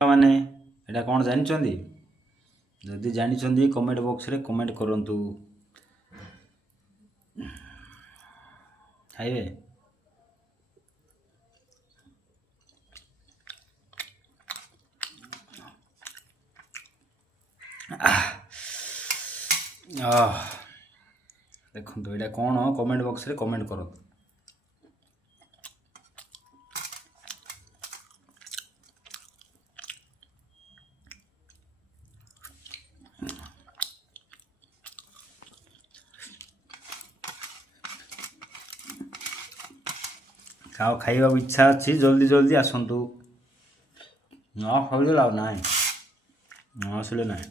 ମାନେ ଏଇଟା କ'ଣ ଜାଣିଛନ୍ତି? ଯଦି ଜାଣିଛନ୍ତି କମେଣ୍ଟ ବକ୍ସରେ କମେଣ୍ଟ କରନ୍ତୁ। ଖାଇବେ? ଦେଖନ୍ତୁ ଏଇଟା କ'ଣ କମେଣ୍ଟ ବକ୍ସରେ କମେଣ୍ଟ କରନ୍ତୁ। ଖାଇବାକୁ ଇଚ୍ଛା ଅଛି, ଜଲ୍ଦି ଜଲ୍ଦି ଆସନ୍ତୁ। ନ ଖାଇଲେ ଲାଭ ନାହିଁ, ନ ଆସିଲେ ନାହିଁ।